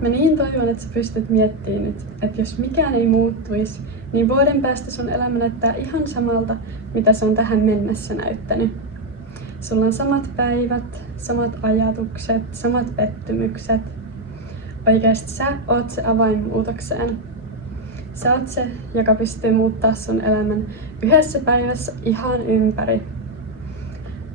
Mä niin toivon, että sä pystyt miettimään nyt, että jos mikään ei muuttuisi, niin vuoden päästä sun elämä näyttää ihan samalta, mitä se on tähän mennessä näyttänyt. Sulla on samat päivät, samat ajatukset, samat pettymykset. Oikeasti sä oot se avain muutokseen. Sä oot se, joka pystyy muuttaa sun elämän yhdessä päivässä ihan ympäri.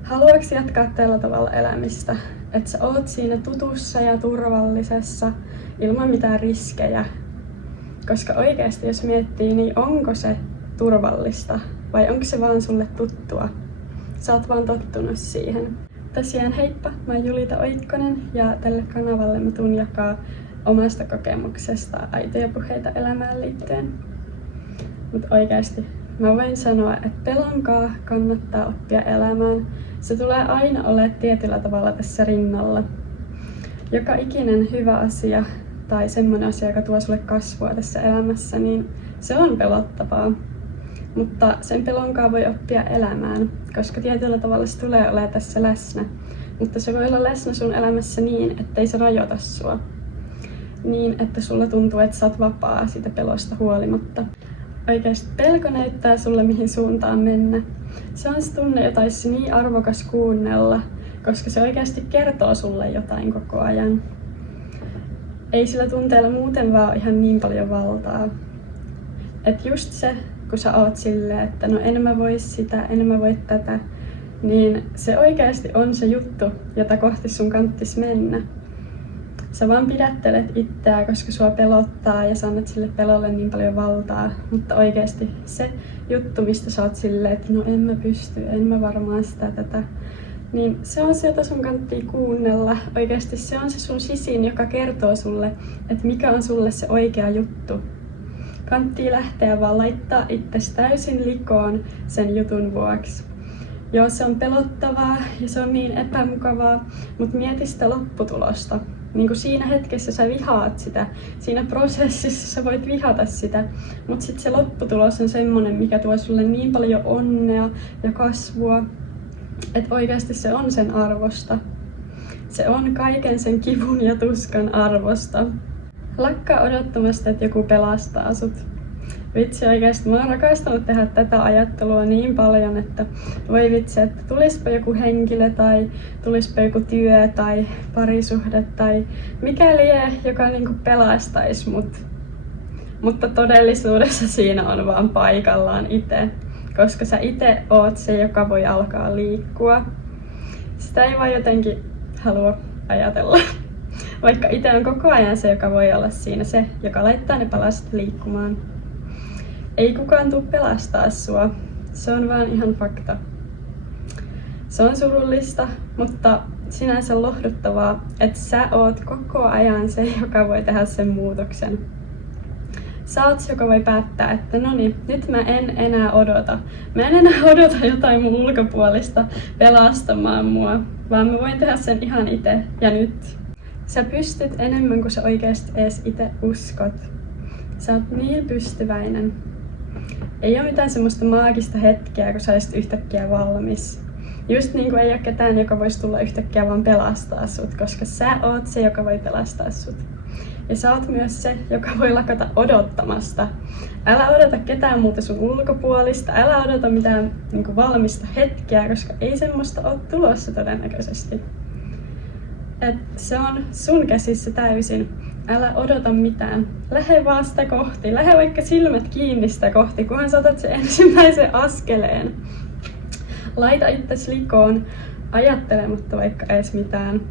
Haluatko jatkaa tällä tavalla elämistä? Että sä oot siinä tutussa ja turvallisessa ilman mitään riskejä. Koska oikeasti jos miettii, niin onko se turvallista vai onko se vaan sulle tuttua? Sä oot vaan tottunut siihen. Tosiaan heippa, mä oon Julita Oikkonen ja tälle kanavalle mä tuun jakaa omasta kokemuksesta aitoja puheita elämään liittyen. Mut oikeasti mä voin sanoa, että pelonkaa kannattaa oppia elämään. Se tulee aina olemaan tietyllä tavalla tässä rinnalla. Joka ikinen hyvä asia tai semmoinen asia, joka tuo sulle kasvua tässä elämässä, niin se on pelottavaa. Mutta sen pelonkaan voi oppia elämään, koska tietyllä tavalla se tulee olemaan tässä läsnä. Mutta se voi olla läsnä sun elämässä niin, ettei se rajoita sua. Niin, että sulla tuntuu, että sä oot vapaa siitä pelosta huolimatta. Oikeasti pelko näyttää sulle, mihin suuntaan mennä. Se on se tunne, jota olisi niin arvokas kuunnella, koska se oikeasti kertoo sulle jotain koko ajan. Ei sillä tunteella muuten vaan ihan niin paljon valtaa. Et just se, kun sä oot silleen, että no en mä voi sitä, en mä voi tätä, niin se oikeasti on se juttu, jota kohti sun kanttis mennä. Sä vaan pidättelet itseä, koska sua pelottaa ja sä annat sille pelolle niin paljon valtaa. Mutta oikeasti se juttu, mistä sä oot silleen, että no en mä pysty, en mä varmaan sitä tätä, niin se on se, jota sun kannattaa kuunnella. Oikeasti se on se sun sisin, joka kertoo sulle, että mikä on sulle se oikea juttu. Kannattaa lähteä vaan laittaa itsesi täysin likoon sen jutun vuoksi. Joo, se on pelottavaa ja se on niin epämukavaa, mutta mieti sitä lopputulosta. Niin kuin siinä hetkessä sä vihaat sitä, siinä prosessissa sä voit vihata sitä, mutta sitten se lopputulos on semmonen, mikä tuo sulle niin paljon onnea ja kasvua, että oikeasti se on sen arvosta. Se on kaiken sen kivun ja tuskan arvosta. Lakkaa odottamasta, että joku pelastaa sut. Vitsi oikeesti, mä oon rakastanut tehdä tätä ajattelua niin paljon, että voi vitsi, että tulispa joku henkilö tai tulispa joku työ tai parisuhde tai mikä lie, joka niinku pelastaisi mut. Mutta todellisuudessa siinä on vaan paikallaan itse, koska sä itse oot se, joka voi alkaa liikkua. Sitä ei vaan jotenkin halua ajatella. Vaikka itse on koko ajan se, joka voi olla siinä se, joka laittaa ne palaset liikkumaan. Ei kukaan tule pelastaa sua. Se on vaan ihan fakta. Se on surullista, mutta sinänsä lohduttavaa, että sä oot koko ajan se, joka voi tehdä sen muutoksen. Sä oot se, joka voi päättää, että no niin, nyt mä en enää odota. Mä en enää odota jotain mun ulkopuolista pelastamaan mua, vaan mä voin tehdä sen ihan itse ja nyt. Sä pystyt enemmän kuin sä oikeasti edes itse uskot. Sä oot niin pystyväinen. Ei ole mitään semmoista maagista hetkeä, kun sä olisit yhtäkkiä valmis. Just niin kuin ei ole ketään, joka voisi tulla yhtäkkiä vaan pelastaa sut, koska sä oot se, joka voi pelastaa sut. Ja sä oot myös se, joka voi lakata odottamasta. Älä odota ketään muuta sun ulkopuolista, älä odota mitään niin valmista hetkeä, koska ei semmoista ole tulossa todennäköisesti. Et se on sun käsissä täysin. Älä odota mitään. Lähde vaan sitä kohti. Lähde vaikka silmät kiinni sitä kohti, kunhan sä otat sen ensimmäisen askeleen. Laita itsesi likoon, ajattelematta vaikka edes mitään.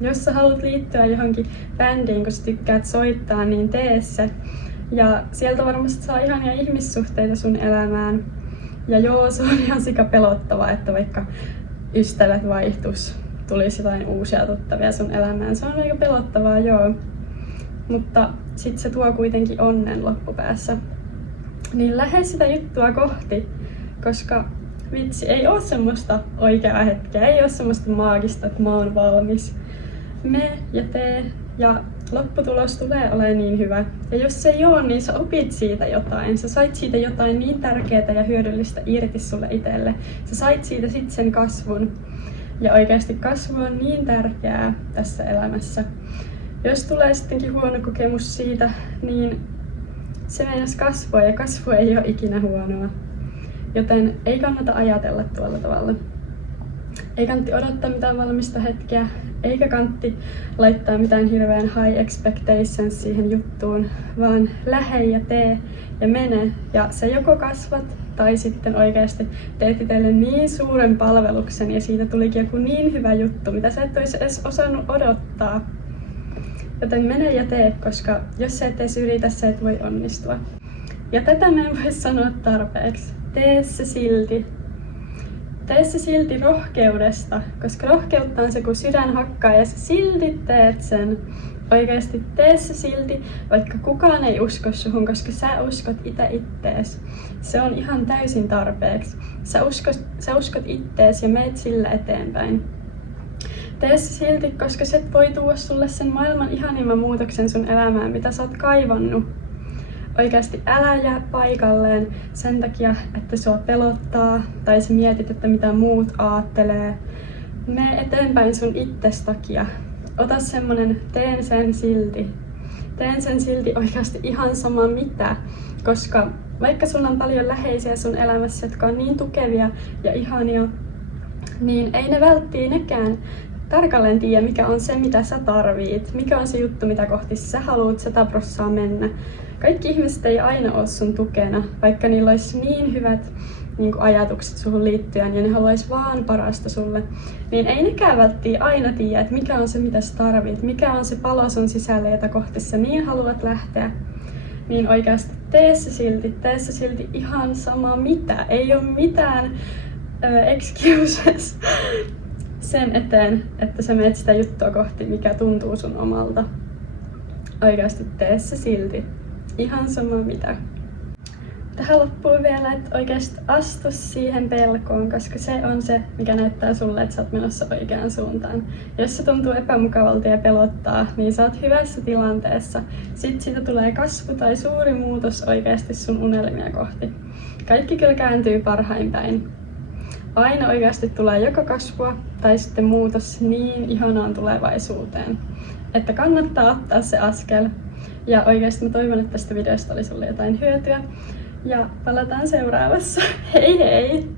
Jos sä haluat liittyä johonkin bändiin, kun sä tykkäät soittaa, niin tee se. Ja sieltä varmasti saa ihania ihmissuhteita sun elämään. Ja joo, se on ihan sika pelottavaa, että vaikka ystävät vaihtus, tulisi jotain uusia tuttavia sun elämään. Se on aika pelottavaa, joo. Mutta sit se tuo kuitenkin onnen loppupäässä. Niin lähde sitä juttua kohti, koska vitsi, ei oo semmoista oikeaa hetkeä, ei oo semmoista maagista, että mä oon valmis. Me ja tee, ja lopputulos tulee olemaan niin hyvä. Ja jos se ei oo, niin sä opit siitä jotain. Sä sait siitä jotain niin tärkeää ja hyödyllistä irti sulle itselle. Sä sait siitä sit sen kasvun. Ja oikeasti kasvu on niin tärkeää tässä elämässä. Jos tulee sittenkin huono kokemus siitä, niin se meinas kasvua ja kasvu ei ole ikinä huonoa. Joten ei kannata ajatella tuolla tavalla. Ei kantti odottaa mitään valmista hetkeä, eikä kantti laittaa mitään hirveän high expectations siihen juttuun, vaan lähe ja tee ja mene. Ja sä joko kasvat tai sitten oikeasti teet itselle niin suuren palveluksen ja siitä tulikin joku niin hyvä juttu, mitä sä et olisi edes osannut odottaa. Joten mene ja tee, koska jos sä et edes yritä, sä et voi onnistua. Ja tätä mä en voi sanoa tarpeeksi. Tee se silti. Tee se silti rohkeudesta, koska rohkeutta on se, kun sydän hakkaa ja sä silti teet sen. Oikeesti tee se silti, vaikka kukaan ei usko suhun, koska sä uskot ittees. Se on ihan täysin tarpeeksi. Sä uskot ittees ja meet sillä eteenpäin. Tee se silti, koska se voi tuoda sulle sen maailman ihanimman muutoksen sun elämään, mitä sä oot kaivannut. Oikeasti älä jää paikalleen sen takia, että sua pelottaa tai sä mietit, että mitä muut aattelee. Mene eteenpäin sun itses takia. Ota semmonen, teen sen silti. Teen sen silti oikeasti ihan sama mitä. Koska vaikka sulla on paljon läheisiä sun elämässä, jotka on niin tukevia ja ihania, niin ei ne nekään tarkalleen tiedä, mikä on se, mitä sä tarvit. Mikä on se juttu, mitä kohti sä haluut 100% mennä. Kaikki ihmiset ei aina ole sun tukena, vaikka niillä olisi niin hyvät ajatukset suhun liittyen ja ne haluaisi vaan parasta sulle. Niin ei nekään välttämättä aina tiedä, että mikä on se, mitä sä tarvit. Mikä on se palo sun sisällä, jota kohti sä niin haluat lähteä. Niin oikeasti tee se silti ihan sama mitä. Ei ole mitään excuses sen eteen, että sä menet sitä juttua kohti, mikä tuntuu sun omalta. Oikeasti tee se silti. Ihan sama mitä. Tähän loppuun vielä, että oikeasti astu siihen pelkoon, koska se on se, mikä näyttää sulle, että sä oot menossa oikeaan suuntaan. Jos se tuntuu epämukavalta ja pelottaa, niin sä oot hyvässä tilanteessa. Sitten siitä tulee kasvu tai suuri muutos oikeasti sun unelmia kohti. Kaikki kyllä kääntyy parhain päin. Aina oikeasti tulee joko kasvua tai sitten muutos niin ihanaan tulevaisuuteen, että kannattaa ottaa se askel. Ja oikeasti mä toivon, että tästä videosta oli sulle jotain hyötyä. Ja palataan seuraavassa. Hei hei!